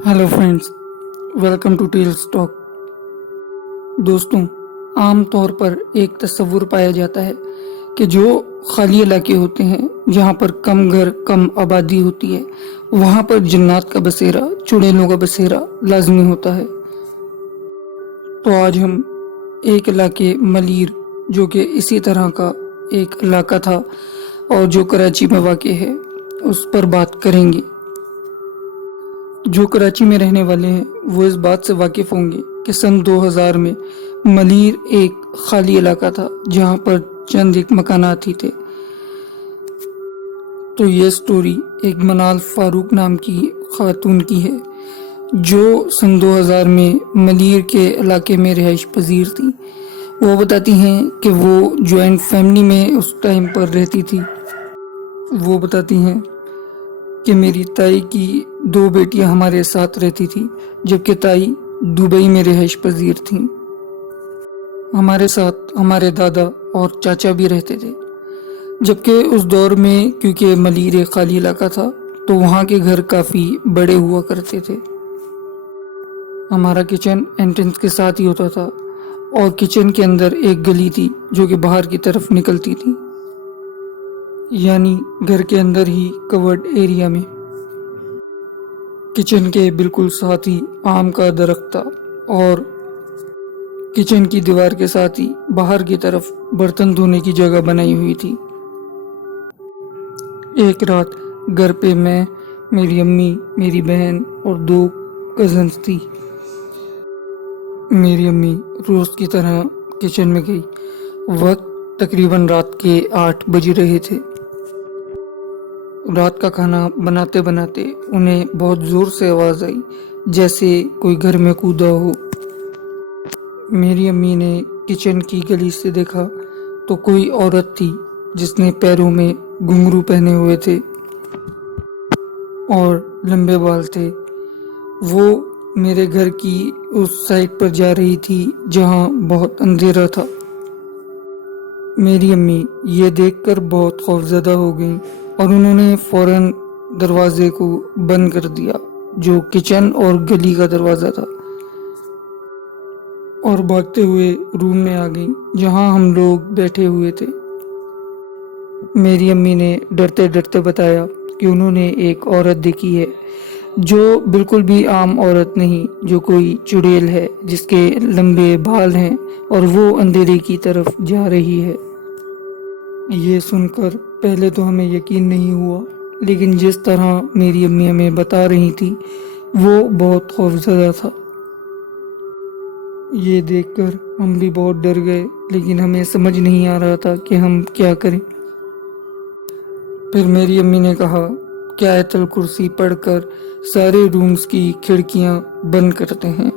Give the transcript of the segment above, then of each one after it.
Hello friends, welcome to Tales Talk. दोस्तों, आम तौर पर एक तस्वुर पाया जाता है कि जो खाली इलाके होते हैं जहाँ पर कम घर कम आबादी होती है वहाँ पर जन्नात का बसेरा, चुड़ैलों का बसेरा लाजमी होता है। तो आज हम एक इलाके मलीर, जो कि इसी तरह का एक इलाका था और जो कराची में वाक़ है, उस पर बात करेंगे। जो कराची में रहने वाले हैं वो इस बात से वाकिफ होंगे कि सन 2000 में मलीर एक खाली इलाका था जहां पर चंद एक मकानात ही थे। तो ये स्टोरी एक मनाल फारूक नाम की खातून की है जो सन 2000 में मलीर के इलाके में रिहाइश पजीर थी। वो बताती हैं कि वो जॉइंट फैमिली में उस टाइम पर रहती थी। वो बताती हैं कि मेरी ताई की 2 बेटियां हमारे साथ रहती थी, जबकि ताई दुबई में रिहाइश पजीर थी। हमारे साथ हमारे दादा और चाचा भी रहते थे, जबकि उस दौर में क्योंकि मलीर एक खाली इलाका था तो वहाँ के घर काफ़ी बड़े हुआ करते थे। हमारा किचन एंट्रेंस के साथ ही होता था और किचन के अंदर एक गली थी जो कि बाहर की तरफ निकलती थी, यानी घर के अंदर ही कवर्ड एरिया में। किचन के बिल्कुल साथ ही आम का दरख्त था और किचन की दीवार के साथ ही बाहर की तरफ बर्तन धोने की जगह बनाई हुई थी। एक रात घर पे मैं, मेरी अम्मी, मेरी बहन और 2 कजन्स थी। मेरी अम्मी रोज की तरह किचन में गई। वक्त तकरीबन रात के 8 बज रहे थे। रात का खाना बनाते बनाते उन्हें बहुत जोर से आवाज आई, जैसे कोई घर में कूदा हो। मेरी अम्मी ने किचन की गली से देखा तो कोई औरत थी जिसने पैरों में घुंघरू पहने हुए थे और लंबे बाल थे। वो मेरे घर की उस साइड पर जा रही थी जहां बहुत अंधेरा था। मेरी अम्मी ये देखकर बहुत खौफजदा हो गई और उन्होंने फौरन दरवाजे को बंद कर दिया, जो किचन और गली का दरवाजा था, और भागते हुए रूम में आ गई जहां हम लोग बैठे हुए थे। मेरी अम्मी ने डरते डरते बताया कि उन्होंने एक औरत देखी है जो बिल्कुल भी आम औरत नहीं, जो कोई चुड़ैल है जिसके लंबे बाल हैं और वो अंधेरे की तरफ जा रही है। ये सुनकर पहले तो हमें यकीन नहीं हुआ, लेकिन जिस तरह मेरी अम्मी हमें बता रही थी वो बहुत खौफजदा था। ये देखकर हम भी बहुत डर गए, लेकिन हमें समझ नहीं आ रहा था कि हम क्या करें। फिर मेरी अम्मी ने कहा कि आयतल कुर्सी पढ़कर सारे रूम्स की खिड़कियां बंद करते हैं।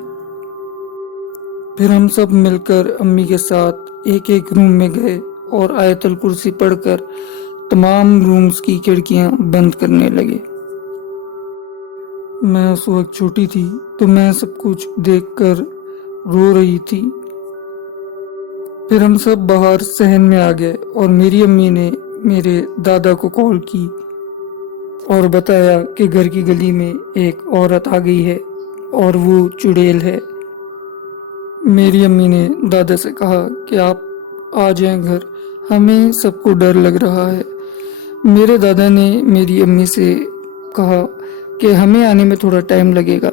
फिर हम सब मिलकर अम्मी के साथ एक एक रूम में गए और आयतल कुर्सी पढ़कर तमाम रूम्स की खिड़कियां बंद करने लगे। मैं उस वक्त छोटी थी तो मैं सब कुछ देखकर रो रही थी। फिर हम सब बाहर सहन में आ गए और मेरी अम्मी ने मेरे दादा को कॉल की और बताया कि घर की गली में एक औरत आ गई है और वो चुड़ैल है। मेरी अम्मी ने दादा से कहा कि आप आ जाएं घर, हमें सबको डर लग रहा है। मेरे दादा ने मेरी अम्मी से कहा कि हमें आने में थोड़ा टाइम लगेगा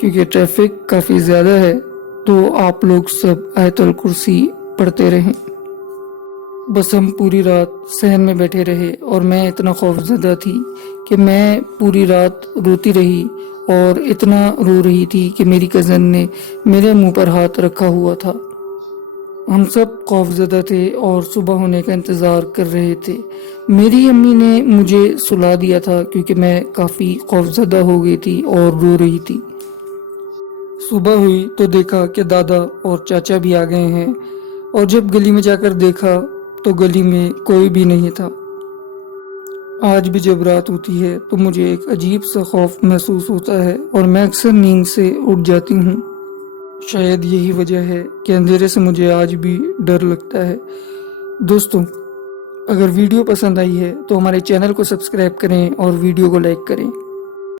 क्योंकि ट्रैफिक काफ़ी ज़्यादा है, तो आप लोग सब आयतल कुर्सी पढ़ते रहें। बस हम पूरी रात सहन में बैठे रहे और मैं इतना खौफजदा थी कि मैं पूरी रात रोती रही और इतना रो रही थी कि मेरी कज़न ने मेरे मुंह पर हाथ रखा हुआ था। हम सब खौफजदा थे और सुबह होने का इंतज़ार कर रहे थे। मेरी अम्मी ने मुझे सुला दिया था क्योंकि मैं काफ़ी खौफजदा हो गई थी और रो रही थी। सुबह हुई तो देखा कि दादा और चाचा भी आ गए हैं, और जब गली में जाकर देखा तो गली में कोई भी नहीं था। आज भी जब रात होती है तो मुझे एक अजीब सा खौफ महसूस होता है और मैं अक्सर नींद से उठ जाती हूँ। शायद यही वजह है कि अंधेरे से मुझे आज भी डर लगता है। दोस्तों, अगर वीडियो पसंद आई है तो हमारे चैनल को सब्सक्राइब करें और वीडियो को लाइक करें।